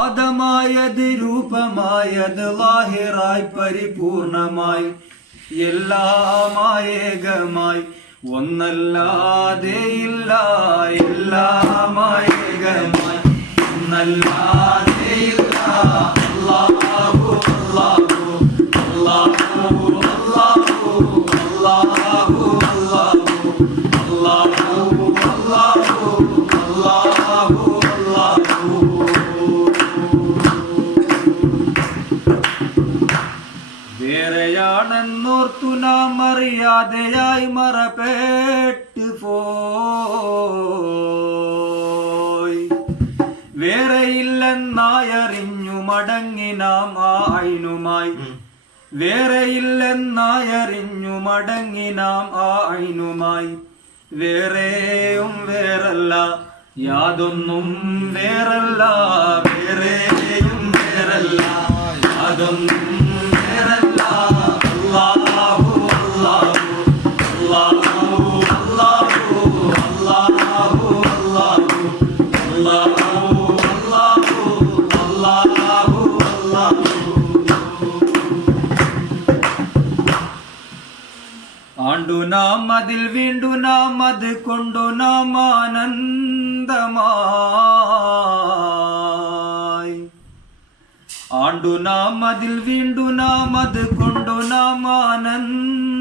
പാദമായത് രൂപമായത് ലാഹിറായി പരിപൂർണമായി. എല്ലാമായേകമായി. ഒന്നല്ലാതെ ഇല്ല എല്ലാമായേകമായി. ഒന്നല്ലാതെ വേറെയാണെന്നോർത്തു നാം അറിയാതെയായി മറപേട്ട് പോയി. വേറെയില്ലെന്നായറിഞ്ഞു മടങ്ങി നാം ആയിനുമായി വേറെയില്ലെന്നായറിഞ്ഞു മടങ്ങി നാം ആയിനുമായി വേറെയും വേറല്ല യാതൊന്നും വേറല്ല വേറെയും ஆண்டு நாம் அதில் வீண்டு நாம் அது கொண்டு நாம் ஆனந்தமாய். ஆண்டு நாம் வீண்டு நாம் கொண்டு நாம் ஆனந்த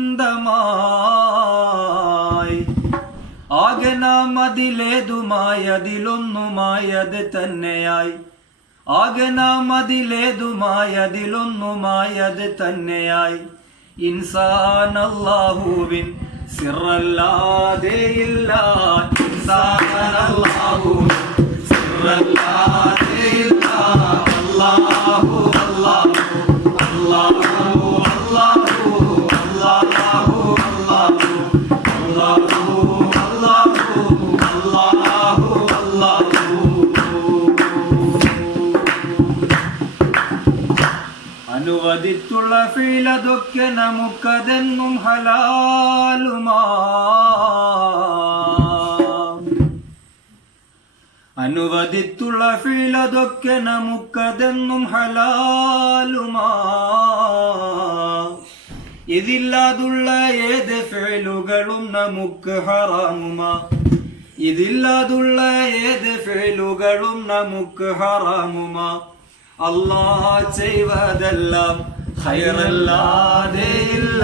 ആകെ നാം അതിലേതുമായതിലൊന്നുമായത് തന്നെയായി. ആകെ നാം അതിലേതുമായതിലൊന്നുമായത് തന്നെയായി. ഇൻസാൻ അള്ളാഹുവിൻ സിറല്ലാതെ ഇല്ല അനുവദിച്ചുള്ള ഫീലതൊക്കെ നമുക്കതെന്നും ഹലാലുമാ. അനുവദിച്ചുള്ള ഫീലതൊക്കെ നമുക്കതെന്നും ഹലാലുമാ. ഇതില്ലാതുള്ള ഏത് ഫേലുകളും നമുക്ക് ഹറാമുമാ. ഇതില്ലാതുള്ള ഏത് ഫേലുകളും നമുക്ക് ഹറാമുമാ. അല്ലാ ചെയ്വതെല്ലാം ഹൈറല്ലാതെ ഇല്ല.